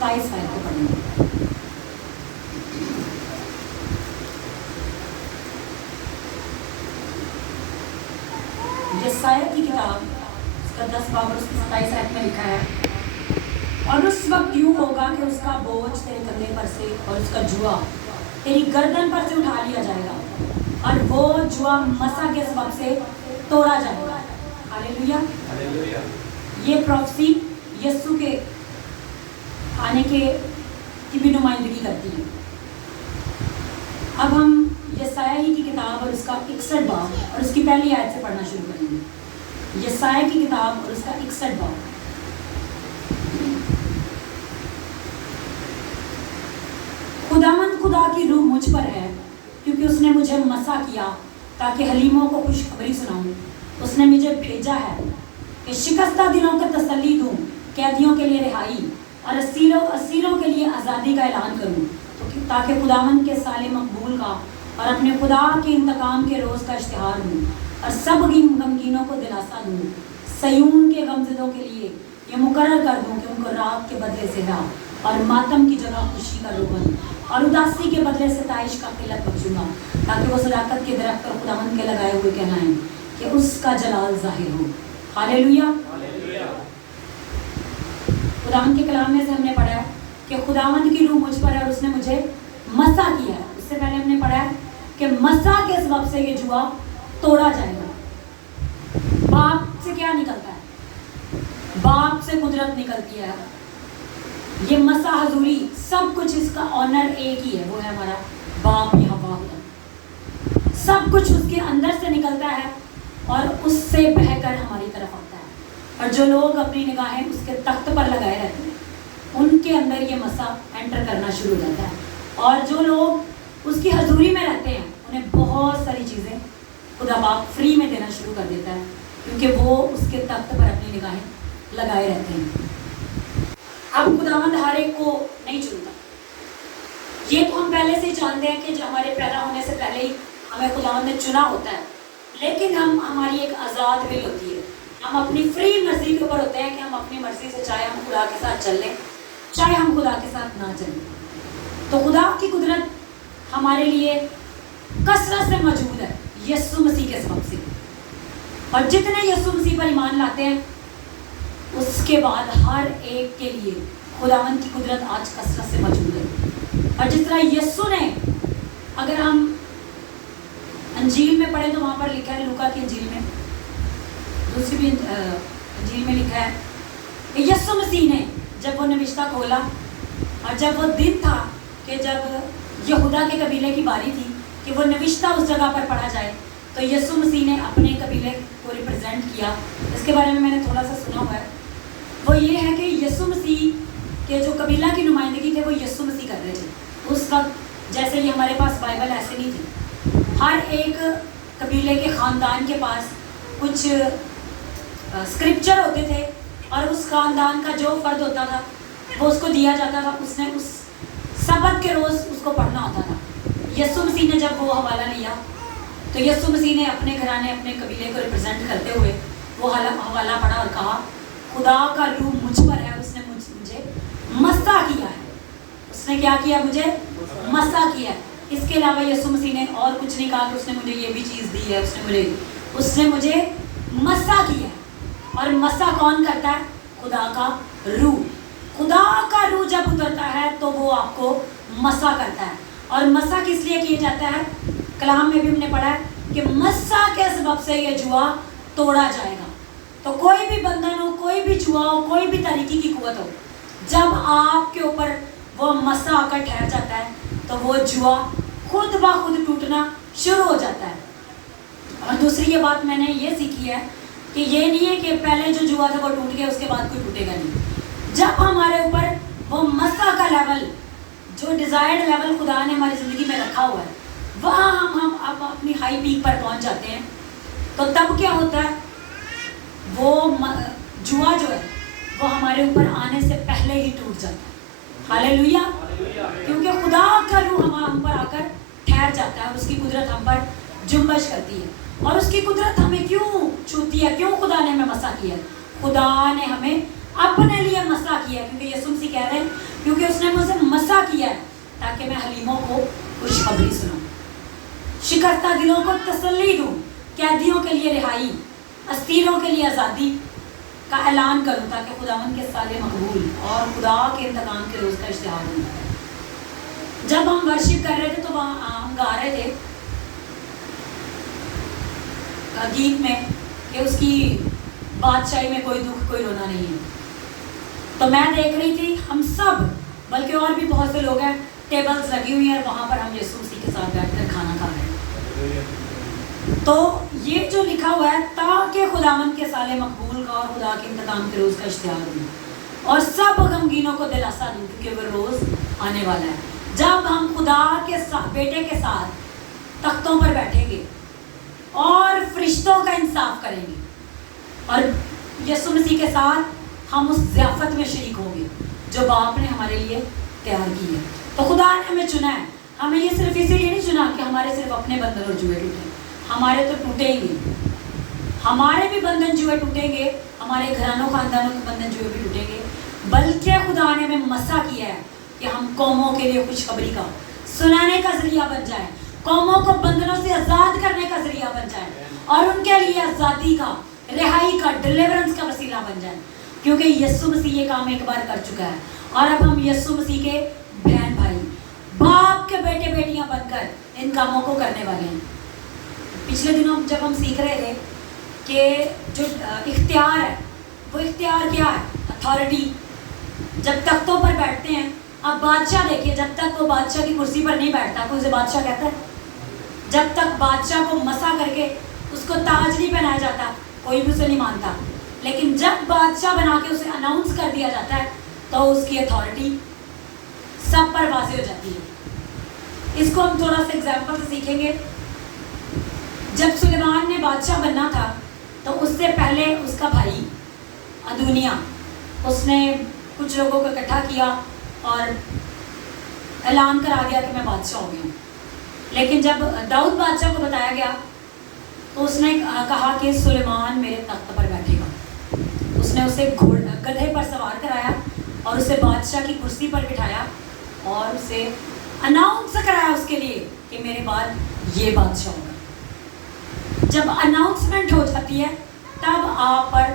27 आयत को पढ़ेंगे। यशायाह की किताब उसका 10 बाब और उसकी 27 आयत में लिखा है, और उस वक्त यूँ होगा कि उसका बोझ तेरे कंधे पर से और उसका जुआ तेरी गर्दन पर से उठा लिया जाएगा, और वो जुआ मसा के सबब से तोड़ा जाएगा। हालेलुया। ये प्रोफेसी यीशु के आने की भी नुमाइंदगी करती है। अब हम यशायाह की किताब और उसका 61 बाब और उसकी पहली आयत से पढ़ना शुरू करेंगे। यशायाह की किताब और उसका 61 बाब। खुदावंद खुदा की रूह मुझ पर है, क्योंकि उसने मुझे मसा किया ताकि हलीमों को खुशखबरी सुनाऊं। उसने मुझे भेजा है कि शिकस्ता दिलों को तसल्ली दूं, कैदियों के लिए रिहाई और असीरों के लिए आज़ादी का ऐलान करूं, ताकि खुदावंद के साले मकबूल का और अपने खुदा के इंतकाम के रोज़ का इश्तिहार दूं और सब गमगीनों को दिलासा दूं। सयून के गमज़दों के लिए ये मुकर्रर कर दूं कि उनको रात के बदले से राह और मातम की जगह खुशी का रोगन और उदासी के बदले से ताइश का किल्लत बख्शूंगा, ताकि वो सदाकत के दरख्त पर खुदावंद के लगाए हुए कहलाएं कि उसका जलाल जाहिर हो। हालेलुया। खुदावंद के कलाम में से हमने पढ़ा है कि खुदावंद की रूह मुझ पर है और उसने मुझे मसा किया है। इससे पहले हमने पढ़ा है कि मसा के सबब से ये जुआ तोड़ा जाएगा। बाप से क्या निकलता है? बाप से कुदरत निकलती है। ये मसा हजूरी सब कुछ, इसका ऑनर एक ही है, वो है हमारा बाप यहोवा खुदा। सब कुछ उसके अंदर से निकलता है और उससे बहकर हमारी तरफ आता है, और जो लोग अपनी निगाहें उसके तख्त पर लगाए रहते हैं उनके अंदर ये मसा एंटर करना शुरू हो जाता है, और जो लोग उसकी हजूरी में रहते हैं उन्हें बहुत सारी चीज़ें खुदा बाप फ्री में देना शुरू कर देता है, क्योंकि वो उसके तख्त पर अपनी निगाहें लगाए रहते हैं। अब खुदावंद हर एक को नहीं चुनता, ये तो हम पहले से ही जानते हैं कि जो हमारे पैदा होने से पहले ही हमें खुदावंद ने चुना होता है, लेकिन हमारी एक आज़ाद विल होती है। हम अपनी फ्री मर्जी के ऊपर होते हैं कि हम अपनी मर्जी से चाहे हम खुदा के साथ चल लें, चाहे हम खुदा के साथ ना चलें। तो खुदा की कुदरत हमारे लिए कसरत से मौजूद है यीशु मसीह के सबब से, और जितने यीशु मसीह पर ईमान लाते हैं उसके बाद हर एक के लिए खुदावंद की कुदरत आज कसरत से मौजूद है। और जिस तरह यीशु ने, अगर हम अंजील में पढ़ें तो वहाँ पर लिखा है, लूका की अंजील में, दूसरी भी अंजील में लिखा है कि यीशु मसीह ने जब वो नविश्ता खोला और जब वो दिन था कि जब यहूदा के कबीले की बारी थी कि वो नविश्ता उस जगह पर पढ़ा जाए, तो यीशु मसीह ने अपने कबीले को रिप्रेजेंट किया। इसके बारे में मैंने थोड़ा सा सुना हुआ है। वो ये है कि यीशु मसीह के जो कबीला की नुमाइंदगी थे वो यीशु मसीह कर रहे थे उस वक्त। जैसे ये हमारे पास बाइबल ऐसे नहीं थी, हर एक कबीले के ख़ानदान के पास कुछ स्क्रिप्चर होते थे, और उस ख़ानदान का जो फ़र्द होता था वो उसको दिया जाता था, उसने उस सबत के रोज़ उसको पढ़ना होता था। यीशु मसीह ने जब वो हवाला लिया तो यीशु मसीह ने अपने घराने, अपने कबीले को रिप्रेजेंट करते हुए वो हवाला पढ़ा और कहा, खुदा का रूह मुझ पर है, उसने मुझे मसा किया है। उसने क्या किया? मुझे मसा किया। इसके अलावा यीशु मसीह ने और कुछ नहीं कहा कि उसने मुझे ये भी चीज़ दी है, उसने मुझे मसा किया। और मसा कौन करता है? खुदा का रूह। खुदा का रूह जब उतरता है तो वो आपको मसा करता है। और मसा किस लिए किया जाता है? कलाम में भी हमने पढ़ा है कि मसा के सबब से ये जुआ तोड़ा जाएगा। तो कोई भी बंधन हो, कोई भी जुआ हो, कोई भी तरीके की कुव्वत हो, जब आपके ऊपर वो मसा आकर ठहर जाता है तो वो जुआ खुद ब खुद टूटना शुरू हो जाता है। और दूसरी ये बात मैंने ये सीखी है कि ये नहीं है कि पहले जो जुआ था वो टूट गया, उसके बाद कोई टूटेगा नहीं। जब हमारे ऊपर वो मसा का लेवल, जो डिज़ायर्ड लेवल खुदा ने हमारी ज़िंदगी में रखा हुआ है, वहाँ हम अब अपनी हाई पीक पर पहुँच जाते हैं, तो तब क्या होता है? वो जुआ जो है वो हमारे ऊपर आने से पहले ही टूट जाता है। हालेलुया। क्योंकि खुदा का रूह हम पर आकर ठहर जाता है और उसकी कुदरत हम पर जुम्बश करती है। और उसकी कुदरत हमें क्यों छूती है? क्यों खुदा ने हमें मसा किया? खुदा ने हमें अपने लिए मसा किया, क्योंकि यीशु मसीह कह रहे हैं کیونکہ اس نے مجھے مسا کیا ہے تاکہ میں حلیموں کو خوشخبری سناؤں، شکستہ دلوں کو تسلی دوں، قیدیوں کے لیے رہائی، اسیروں کے لیے آزادی کا اعلان کروں، تاکہ خداوند کے سال مقبول اور خدا کے انتقام کے روز کا اشتہار ہو۔ جب ہم ورشپ کر رہے تھے تو وہاں ہم گا رہے تھے گیت میں کہ اس کی بادشاہی میں کوئی دکھ کوئی رونا نہیں ہے۔ تو میں دیکھ رہی تھی ہم سب، بلکہ اور بھی بہت سے لوگ ہیں، ٹیبلز لگی ہوئی ہیں اور وہاں پر ہم یسوع مسیح کے ساتھ بیٹھ کر کھانا کھا رہے ہیں۔ تو یہ جو لکھا ہوا ہے تاکہ خداوند کے سال مقبول کا اور خدا کے انتقام کے روز کا اشتہار ہوں اور سب غمگینوں کو دلاسا دوں، کیونکہ وہ روز آنے والا ہے جب ہم خدا کے بیٹے کے ساتھ تختوں پر بیٹھیں گے اور فرشتوں کا انصاف کریں گے اور یسوع مسیح کے ساتھ ہم اس ضیافت میں شریک ہوں گے جو باپ نے ہمارے لیے تیار کی ہے۔ تو خدا نے ہمیں چنا ہے، ہمیں یہ صرف اسی لیے نہیں چنا کہ ہمارے صرف اپنے بندھن اور جوئے ٹوٹیں، ہمارے تو ٹوٹیں گے، ہمارے بھی بندھن جوئے ٹوٹیں گے، ہمارے گھرانوں خاندانوں کے بندھن جوئے بھی ٹوٹیں گے، بلکہ خدا نے ہمیں مسا کیا ہے کہ ہم قوموں کے لیے خوشخبری کا سنانے کا ذریعہ بن جائیں، قوموں کو بندھنوں سے آزاد کرنے کا ذریعہ بن جائیں اور ان کے لیے آزادی کا، رہائی کا، ڈیلیورنس کا وسیلہ بن جائیں، کیونکہ یسوع مسیح یہ کام ایک بار کر چکا ہے اور اب ہم یسوع مسیح کے بہن بھائی، باپ کے بیٹے بیٹیاں بن کر ان کاموں کو کرنے والے ہیں۔ پچھلے دنوں جب ہم سیکھ رہے تھے کہ جو اختیار ہے وہ اختیار کیا ہے؟ اتھارٹی۔ جب تختوں پر بیٹھتے ہیں، اب بادشاہ دیکھیے، جب تک وہ بادشاہ کی کرسی پر نہیں بیٹھتا کوئی اسے بادشاہ کہتا ہے؟ جب تک بادشاہ کو مسا کر کے اس کو تاج نہیں پہنایا جاتا کوئی بھی اسے نہیں مانتا، لیکن جب بادشاہ بنا کے اسے اناؤنس کر دیا جاتا ہے تو اس کی اتھارٹی سب پر واضح ہو جاتی ہے۔ اس کو ہم تھوڑا سا ایگزامپل سے سیکھیں گے۔ جب سلیمان نے بادشاہ بننا تھا تو اس سے پہلے اس کا بھائی ادونیا، اس نے کچھ لوگوں کو اکٹھا کیا اور اعلان کرا دیا کہ میں بادشاہ ہو گیا ہوں۔ لیکن جب داؤد بادشاہ کو بتایا گیا تو اس نے کہا کہ سلیمان میرے تخت پر بیٹھے گا۔ اس نے اسے گدھے پر سوار کرایا اور اسے بادشاہ کی کرسی پر بٹھایا اور اسے اناؤنس کرایا اس کے لیے کہ میرے بعد یہ بادشاہ ہوگا۔ جب اناؤنسمنٹ ہو جاتی ہے تب آپ پر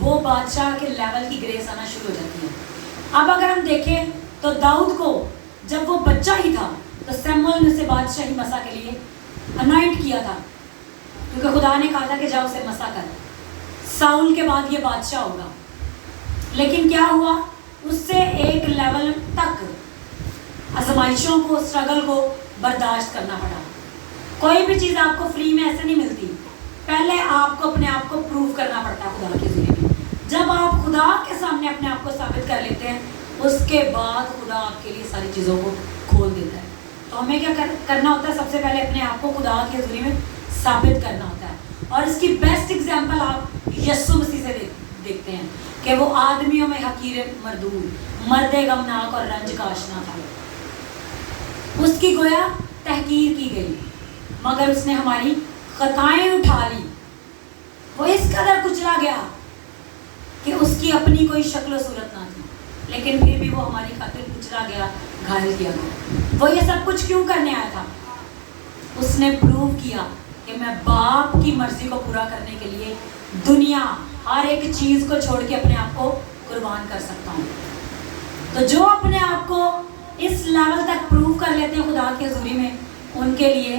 وہ بادشاہ کے لیول کی گریس آنا شروع ہو جاتی ہے۔ اب اگر ہم دیکھیں تو داؤد کو جب وہ بچہ ہی تھا تو سیموئل نے اسے بادشاہی مسا کے لیے انوائنٹ کیا تھا، کیونکہ خدا نے کہا تھا کہ جاؤ اسے مسا کر، ساؤل کے بعد یہ بادشاہ ہوگا۔ لیکن کیا ہوا؟ اس سے ایک لیول تک آزمائشوں کو، اسٹرگل کو برداشت کرنا پڑا۔ کوئی بھی چیز آپ کو فری میں ایسے نہیں ملتی، پہلے آپ کو اپنے آپ کو پروو کرنا پڑتا ہے خدا کے ذریعے میں۔ جب آپ خدا کے سامنے اپنے آپ کو ثابت کر لیتے ہیں اس کے بعد خدا آپ کے لیے ساری چیزوں کو کھول دیتا ہے۔ تو ہمیں کیا کرنا ہوتا ہے؟ سب سے پہلے اپنے آپ کو خدا کے ذریعے میں ثابت کرنا ہوتا ہے، اور اس کی بیسٹ ایگزامپل آپ یسوع مسیح سے دیکھتے ہیں کہ وہ آدمیوں میں حقیر مردود، مرد غمناک اور رنج کا آشنا تھا۔ اس کی گویا تحقیر کی گئی مگر اس نے ہماری خطائیں اٹھا لی۔ وہ اس قدر کچلا گیا کہ اس کی اپنی کوئی شکل و صورت نہ تھی، لیکن پھر بھی وہ ہماری خاطر کچلا گیا، گھائل کیا گیا۔ وہ یہ سب کچھ کیوں کرنے آیا تھا؟ اس نے پروو کیا کہ میں باپ کی مرضی کو پورا کرنے کے لیے دنیا، ہر ایک چیز کو چھوڑ کے اپنے آپ کو قربان کر سکتا ہوں۔ تو جو اپنے آپ کو اس لیول تک پروو کر لیتے ہیں خدا کے حضوری میں، ان کے لیے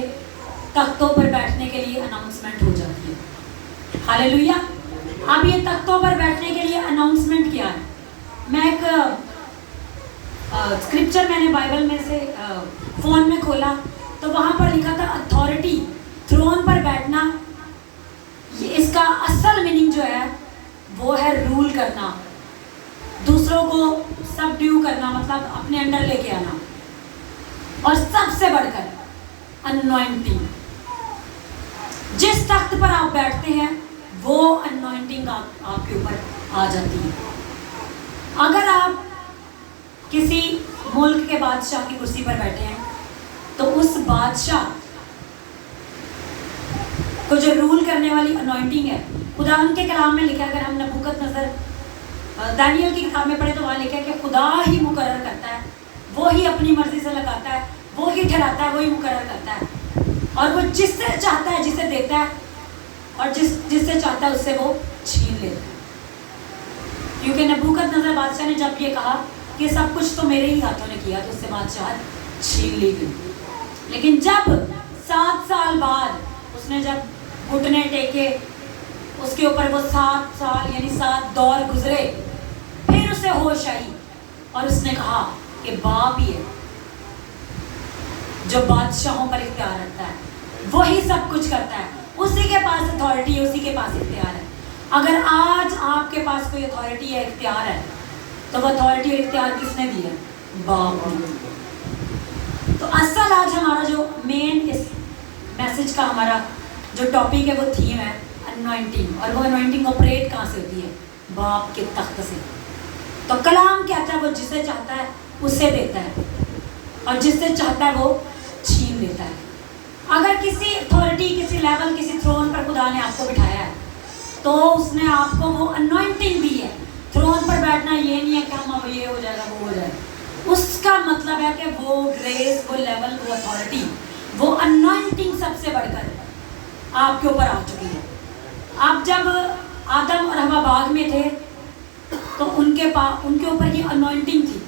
تختوں پر بیٹھنے کے لیے اناؤنسمنٹ ہو جاتی ہے۔ ہاللیلویا۔ اب یہ تختوں پر بیٹھنے کے لیے اناؤنسمنٹ کیا ہے؟ میں ایک اسکرپچر میں نے بائبل میں سے فون میں کھولا تو وہاں پر لکھا تھا اتھارٹی، تھرون پر بیٹھنا۔ اس کا اصل میننگ جو ہے وہ ہے رول کرنا، دوسروں کو سب ڈیو کرنا، مطلب اپنے انڈر لے کے آنا، اور سب سے بڑھ کر انوائنٹنگ۔ جس تخت پر آپ بیٹھتے ہیں وہ انوائنٹنگ آپ کے اوپر آ جاتی ہے۔ اگر آپ کسی ملک کے بادشاہ کی کرسی پر بیٹھے ہیں تو اس بادشاہ کو جو رول کرنے والی انوائنٹنگ ہے، خدا ان کے کلام میں لکھا، اگر ہم نبوکت نظر दानियल की किताब में पढ़े तो वहाँ लिखा है कि खुदा ही मुकर्रर करता है, वो ही अपनी मर्जी से लगाता है, वो ही ठहराता है, वो ही मुकर्रर करता है, और वो जिससे चाहता है जिसे देता है, और जिससे चाहता है उससे वो छीन लेता है। क्योंकि नबूकदनेस्सर बादशाह ने जब ये कहा कि सब कुछ तो मेरे ही हाथों ने किया, तो उससे बादशाह छीन ली गई। लेकिन जब 7 साल बाद उसने जब घुटने टेके, उसके ऊपर वो 7 साल यानी 7 दौर गुजरे, फिर उसे होश आई और उसने कहा कि बाप ही है जो बादशाहों पर इख्तियार रखता है, वही सब कुछ करता है, उसी के पास अथॉरिटी है, उसी के पास इख्तियार है। अगर आज आपके पास कोई अथॉरिटी है, इख्तियार है, तो वो अथॉरिटी और इख्तियार किसने दी है? बाप ने। तो असल आज हमारा जो मेन इस मैसेज का हमारा जो टॉपिक है, वो थीम है अनॉइंटिंग। और वो अनॉइंटिंग ऑपरेट कहाँ से होती है? बाप के तख्त से। तो कलाम कहता है वो जिसे चाहता है उसे देता है, और जिससे चाहता है वो छीन लेता है। अगर किसी अथॉरिटी, किसी लेवल, किसी थ्रोन पर खुदा ने आपको बिठाया है, तो उसने आपको वो अनॉइंटिंग दी है। थ्रोन पर बैठना ये नहीं है कि हम अब ये हो जाएगा, वो हो जाएगा। उसका मतलब है कि वो ग्रेस, वो लेवल, वो अथॉरिटी, वो अनॉइंटिंग सबसे बढ़कर आपके ऊपर आ चुकी है। आप जब आदम और हवा बाग में थे, तो उनके ऊपर ये अनॉइंटिंग थी,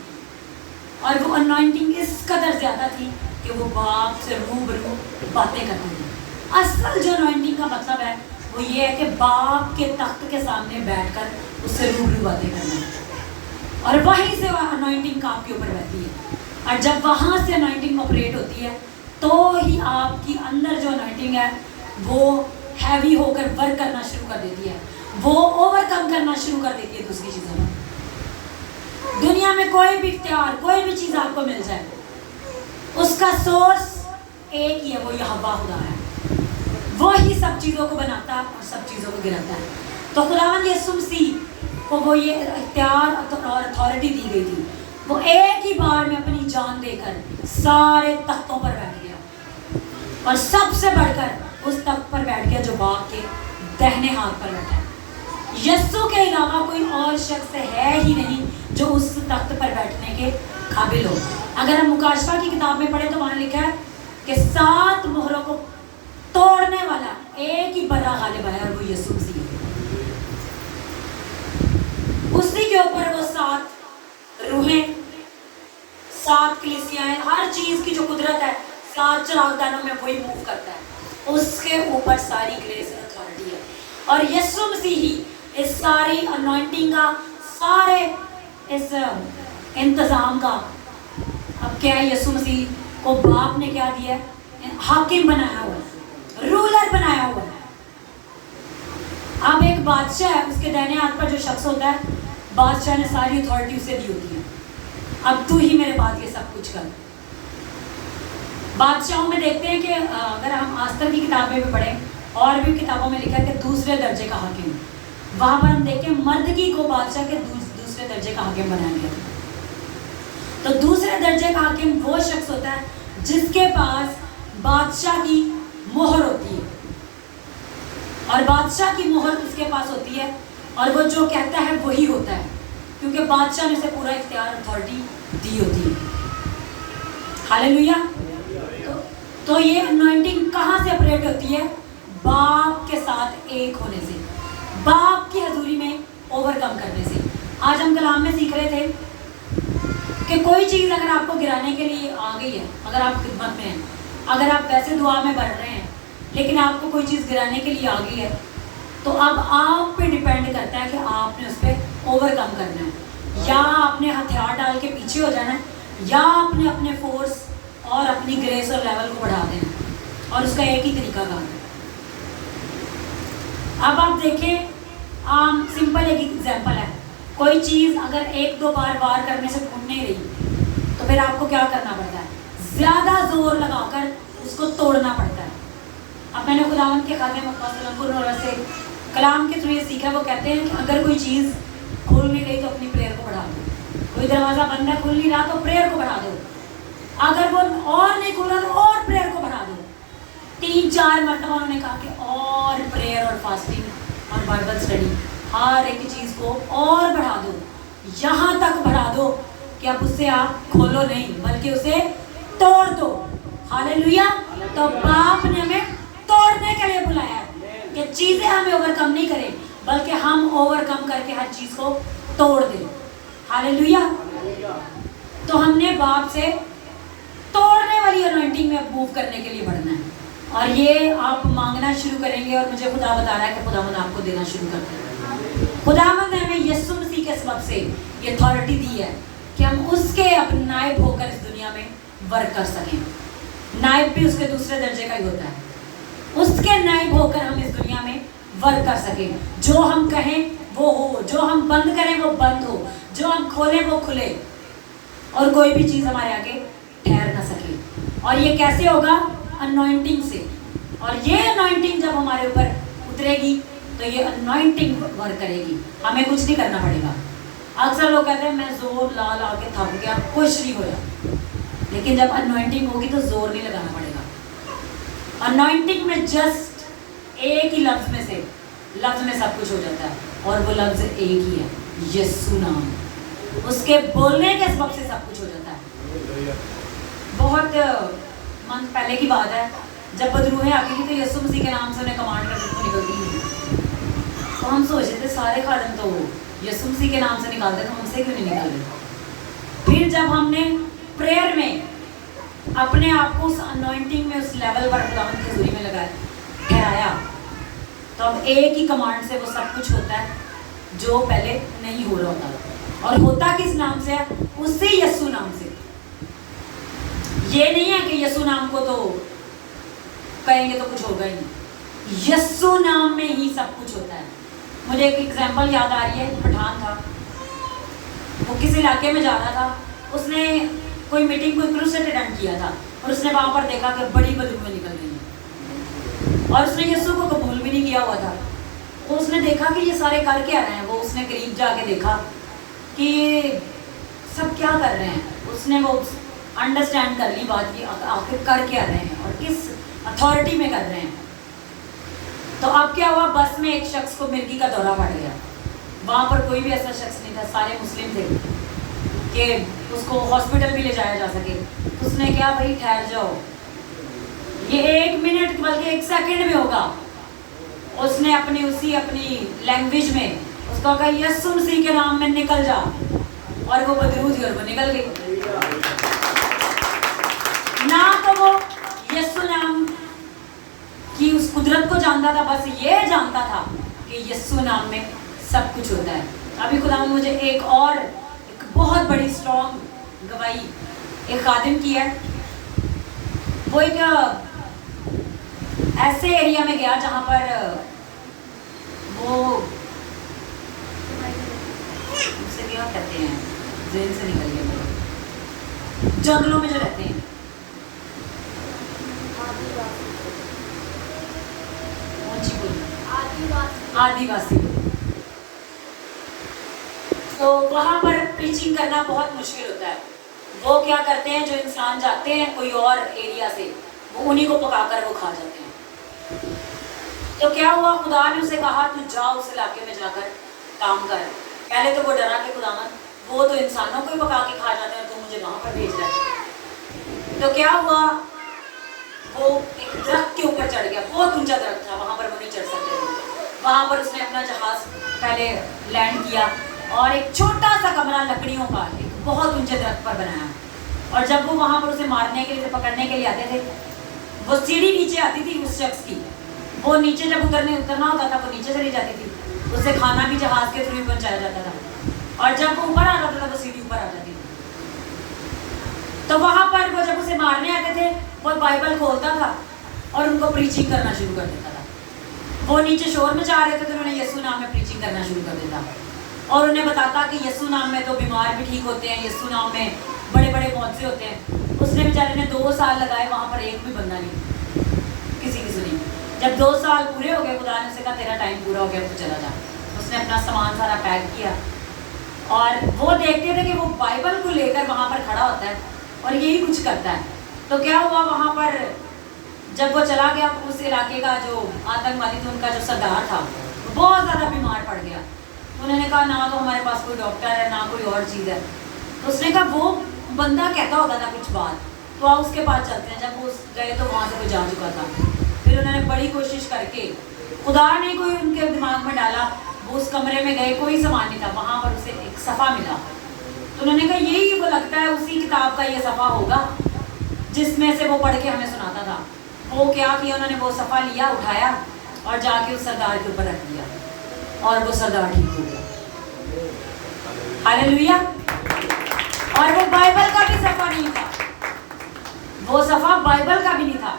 और वो अनॉइंटिंग इस कदर ज़्यादा थी कि वो बाप से रूबरू बातें करते थे। असल जो अनॉइंटिंग का मतलब है वो ये है कि बाप के तख्त के सामने बैठकर उससे रूबरू बातें करना, और वहीं से वह अनॉइंटिंग का आपके ऊपर बहती है। और जब वहाँ से अनॉइंटिंग ऑपरेट होती है, तो ही आपकी अंदर जो अनॉइंटिंग है वो हैवी होकर वर्क करना शुरू कर देती है, वो ओवरकम करना शुरू कर देती है दूसरी चीज़ों में। दुनिया में कोई भी इख्तियार, कोई भी चीज़ आपको मिल जाए, उसका सोर्स एक ही है, वो यहोवा खुदा है। वो ही सब चीज़ों को बनाता और सब चीज़ों को गिराता है। तो खुदावंद यीशु मसीह को वो ये इख्तियार और अथॉरिटी दी गई थी, वो एक ही बार में अपनी जान देकर सारे तख्तों पर बैठ गया, और सबसे बढ़कर उस तख्त पर बैठ गया जो बाप के दाहिने हाथ पर बैठा है। यीशु के अलावा कोई और शख्स है ही नहीं जो उस तख्त पर बैठने के काबिल हो। अगर हम मुकाशफा की किताब में पढ़े तो वहाँ लिखा है कि 7 मोहरों को तोड़ने वाला एक ही बड़ा गालिब है, और वो यीशु मसीह है। उसी के ऊपर वो 7 रूहें, 7 कलीसियाएं, हर चीज़ की जो कुदरत है 7 चरागदानों में वही मूव करता है, उसके ऊपर सारी ग्रेस और अथॉरिटी है। और यीशु मसीह ही इस सारी अनॉइंटिंग का, सारे इस इंतज़ाम का, अब क्या है, यीशु मसीह को बाप ने क्या दिया है? हाकिम बनाया हुआ है, रूलर बनाया हुआ है। अब एक बादशाह है, उसके दाहिने हाथ पर जो शख्स होता है, बादशाह ने सारी अथॉरिटी उसे दी होती है, अब तू ही मेरे बाद ये सब कुछ कर। बादशाहों में देखते हैं कि अगर हम आस्तर की किताबें भी पढ़ें, और भी किताबों में लिखा है कि दूसरे दर्जे का हाकिम, वहाँ पर हम देखें मर्दगी को बादशाह के दूसरे दर्जे का हाकिम बनाया गया था। तो दूसरे दर्जे का हाकिम वो शख्स होता है जिसके पास बादशाह की मोहर होती है, और बादशाह की मोहर उसके पास होती है, और वो जो कहता है वही होता है, क्योंकि बादशाह ने उसे पूरा इख्तियार, अथॉरिटी दी होती है। हालेलुया। तो ये अनॉइंटिंग कहाँ से ऑपरेट होती है? बाप के साथ एक होने से, बाप की हजूरी में ओवरकम करने से। आज हम कलाम में सीख रहे थे कि कोई चीज़ अगर आपको गिराने के लिए आ गई है, अगर आप खिदमत में हैं, अगर आप वैसे दुआ में बढ़ रहे हैं, लेकिन आपको कोई चीज़ गिराने के लिए आ गई है, तो अब आप पे डिपेंड करता है कि आपने उस पर ओवरकम करना है, या आपने हथियार डाल के पीछे हो जाना है, या आपने अपने फोर्स और अपनी ग्रेस और लेवल को बढ़ा देना, और उसका एक ही तरीका काम है। अब आप देखें, सिंपल एक एग्जांपल है, कोई चीज़ अगर 1-2 बार वार करने से टूट नहीं रही, तो फिर आपको क्या करना पड़ता है? ज़्यादा जोर लगाकर उसको तोड़ना पड़ता है। अब मैंने खुदावंद के खाते में से कलाम के थ्रू ये सीखा, वो कहते हैं कि अगर कोई चीज़ खुल नहीं रही तो अपनी प्रेयर को बढ़ा दो, कोई दरवाज़ा बंद है खुल नहीं रहा तो प्रेयर को बढ़ा दो, अगर वो और नहीं खुल रहा तो और प्रेयर को बढ़ा दो। 3-4 मरतबा उन्होंने कहा कि और प्रेयर और फास्टिंग और बाइबल स्टडी हर एक चीज को और बढ़ा दो, यहाँ तक बढ़ा दो कि अब उससे आप खोलो नहीं बल्कि उसे तोड़ दो। हालेलुया। तो बाप ने हमें तोड़ने के लिए बुलाया है कि चीजें हमें ओवरकम नहीं करें बल्कि हम ओवरकम करके हर चीज को तोड़ दें। हालेलुया। तो हमने बाप से तोड़ने वाली अनॉइंटिंग में मूव करने के लिए बढ़ना है, और ये आप मांगना शुरू करेंगे और मुझे खुदा बता रहा है कि खुदावंद आपको देना शुरू कर देगा। खुदावंद ने हमें यीशु मसीह के सबब से ये अथॉरिटी दी है कि हम उसके अपने नायब होकर इस दुनिया में वर्क कर सकें। नायब भी उसके दूसरे दर्जे का ही होता है। उसके नायब होकर हम इस दुनिया में वर्क कर सकें। जो हम कहें वो हो, जो हम बंद करें वो बंद हो, जो हम खोलें वो खुले, और कोई भी चीज़ हमारे आगे ठहर ना सके। और ये कैसे होगा? अनॉइंटिंग से। और ये अनॉइंटिंग जब हमारे ऊपर उतरेगी तो ये अनॉइंटिंग वर्क करेगी, हमें कुछ नहीं करना पड़ेगा। अक्सर लोग कहते हैं मैं जोर ला ला के थक गया, कुछ नहीं होया, लेकिन जब अनॉइंटिंग होगी तो जोर नहीं लगाना पड़ेगा। अनॉइंटिंग में जस्ट एक ही लफ्ज में सब कुछ हो जाता है, और वो लफ्ज एक ही है, यीशु नाम। उसके बोलने के सबब से सब कुछ हो जाता है। बहुत मंथ पहले की बात है, जब बदरूहें आती थी तो यीशु मसीह के नाम से उन्हें कमांड करके तो निकलती नहीं। तो हम सोचते थे सारे खादिम तो यीशु मसीह के नाम से निकालते, तो हमसे क्यों नहीं निकल रहे? फिर जब हमने प्रेयर में अपने आप को उस अनॉइंटिंग में, उस लेवल पर खुदावंद की हुजूरी में लगाया, ठहराया, तो अब एक ही कमांड से वो सब कुछ होता है जो पहले नहीं हो रहा होता। और होता किस नाम से है? उसी यीशु नाम से। ये नहीं है कि यीशु नाम को तो कहेंगे तो कुछ होगा ही नहीं, यीशु नाम में ही सब कुछ होता है। मुझे एक एग्जांपल याद आ रही है, पठान था, वो किसी इलाके में जा रहा था, उसने कोई मीटिंग, कोई क्रूसेड अटेंड किया था, और उसने वहाँ पर देखा कि बड़ी बदबू निकल रही है, और उसने यीशु को कबूल भी नहीं किया हुआ था। तो उसने देखा कि ये सारे कर क्या रहे हैं, वो उसने करीब जाके देखा कि ये सब क्या कर रहे हैं। उसने वो अंडरस्टैंड कर ली बात की आखिर कर क्या रहे हैं और किस अथॉरिटी में कर रहे हैं। तो अब क्या हुआ, बस में एक शख्स को मिर्गी का दौरा पड़ गया। वहाँ पर कोई भी ऐसा शख्स नहीं था, सारे मुस्लिम थे कि उसको हॉस्पिटल भी ले जाया जा सके। तो उसने क्या, भाई ठहर जाओ, ये 1 मिनट बल्कि 1 सेकंड में होगा। उसने अपनी लैंग्वेज में उसको कहा यीशु मसीह के नाम में निकल जा, और वो बदरूद घर को निकल गई। ना तो वो यीशु नाम की उस कुदरत को जानता था, बस ये जानता था कि यीशु नाम में सब कुछ होता है। अभी खुदा ने मुझे एक बहुत बड़ी स्ट्रॉन्ग गवाही एक खादिम की है। वो एक ऐसे एरिया में गया जहाँ पर वो उसे क्या कहते हैं, जेल से निकल गए, जंगलों में जो रहते हैं, आदिवासी। तो वहाँ पर प्रीचिंग करना बहुत मुश्किल होता है। वो क्या करते हैं, जो इंसान जाते हैं कोई और एरिया से, वो उन्हीं को पकाकर वो खा जाते हैं। तो क्या हुआ, खुदा ने उसे कहा तू जा उस इलाके में जाकर काम कर। पहले तो वो डरा कि खुदावन वो तो इंसानों को ही पका के खा जाते हैं, तो मुझे वहाँ पर भेज रहा है। तो क्या हुआ, वो एक दरख्त के ऊपर चढ़ गया, बहुत ऊंचा दरख्त था, वहाँ पर वो नहीं चढ़ सकते थे। वहाँ पर उसने अपना जहाज पहले लैंड किया और एक छोटा सा कमरा लकड़ियों का एक बहुत ऊंचे दरख्त पर बनाया। और जब वो वहाँ पर उसे मारने के लिए, पकड़ने के लिए आते थे, वो सीढ़ी नीचे आती थी उस शख्स की, वो नीचे जब उतरना होता था वो नीचे चली जाती थी, उसे खाना भी जहाज के थ्रू ही पहुँचाया जाता था। और जब वो ऊपर आ जाता था वो सीढ़ी ऊपर आ जाती थी। तो वहाँ पर वो जब उसे मारने आते थे, वो बाइबल खोलता था और उनको प्रीचिंग करना शुरू कर देता था। वो नीचे शोर मचा रहे थे तो उन्होंने यीशु नाम में प्रीचिंग करना शुरू कर देता, और उन्हें बताता कि यीशु नाम में तो बीमार भी ठीक होते हैं, यीशु नाम में बड़े बड़े मौजे होते हैं। उसने बेचारे ने 2 साल लगाए, वहाँ पर एक भी बंदा नहीं, किसी की सुनी। जब 2 साल पूरे हो गए, खुदा ने उसे कहा तेरा टाइम पूरा हो गया, तो चला जा। उसने अपना सामान सारा पैक किया, और वो देखते थे कि वो बाइबल को लेकर वहाँ पर खड़ा होता है और यही कुछ करता है। तो क्या हुआ, वहाँ पर जब वो चला गया, उस इलाके का जो आतंकवादी थे, उनका जो सरदार था, वो बहुत ज़्यादा बीमार पड़ गया। انہوں نے کہا نا تو ہمارے پاس کوئی ڈاکٹر ہے نہ کوئی اور چیز ہے. تو اس نے کہا وہ بندہ کہتا ہوتا تھا کچھ بات, تو آپ اس کے پاس چلتے ہیں. جب وہ گئے تو وہاں سے وہ جا چکا تھا. پھر انہوں نے بڑی کوشش کر کے, خدا نے کوئی ان کے دماغ میں ڈالا, وہ اس کمرے میں گئے, کوئی سامان نہیں تھا, وہاں پر اسے ایک صفحہ ملا. تو انہوں نے کہا یہی وہ لگتا ہے اسی کتاب کا یہ صفحہ ہوگا جس میں سے وہ پڑھ کے ہمیں سناتا تھا. وہ کیا کیا, انہوں نے وہ صفحہ لیا, اٹھایا اور جا کے اس سردار کے اوپر رکھ دیا, اور وہ سردار ٹھیک ہو گیا. ہاللیلویا. اور وہ بائبل کا بھی صفحہ نہیں تھا, وہ صفحہ بائبل کا بھی نہیں تھا.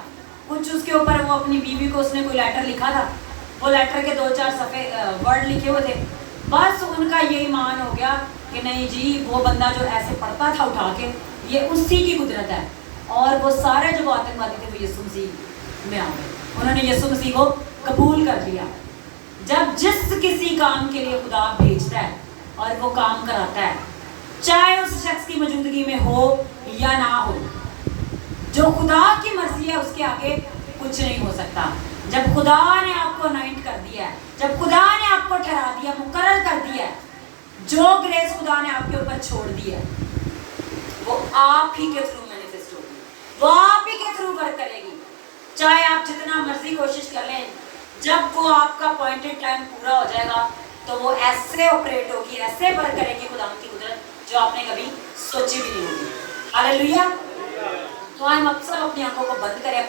کچھ اس کے اوپر وہ اپنی بیوی کو اس نے کوئی لیٹر لکھا تھا, وہ لیٹر کے 2-4 صفحے ورڈ لکھے ہوئے تھے. بس ان کا یہ ایمان ہو گیا کہ نہیں جی وہ بندہ جو ایسے پڑھتا تھا اٹھا کے, یہ اسی کی قدرت ہے. اور وہ سارے جو آتنکوادی تھے وہ یسوع مسیح میں آ گئے, انہوں نے یسوع مسیح کو قبول کر لیا. جب جس کسی کام کے لیے خدا بھیجتا ہے اور وہ کام کراتا ہے, چاہے اس شخص کی موجودگی میں ہو یا نہ ہو, جو خدا کی مرضی ہے اس کے آگے کچھ نہیں ہو سکتا. جب خدا نے آپ کو انائنٹ کر دیا ہے, جب خدا نے آپ کو ٹھہرا دیا, مقرر کر دیا ہے, جو گریس خدا نے آپ کے اوپر چھوڑ دی ہے وہ آپ ہی کے تھرو مینیفیسٹ ہوگی, وہ آپ ہی کے تھرو ورک کرے گی. چاہے آپ جتنا مرضی کوشش کر لیں, جب وہ آپ کا اپوائنٹڈ ٹائم پورا ہو جائے گا تو وہ ایسے آپریٹ ہوگی, ایسے ورک کرے گی خدا کی قدرت جو آپ نے کبھی سوچی بھی نہیں ہوگی. ہاللیلویا. تو ہم اکثر اپنی آنکھوں کو بند کریں,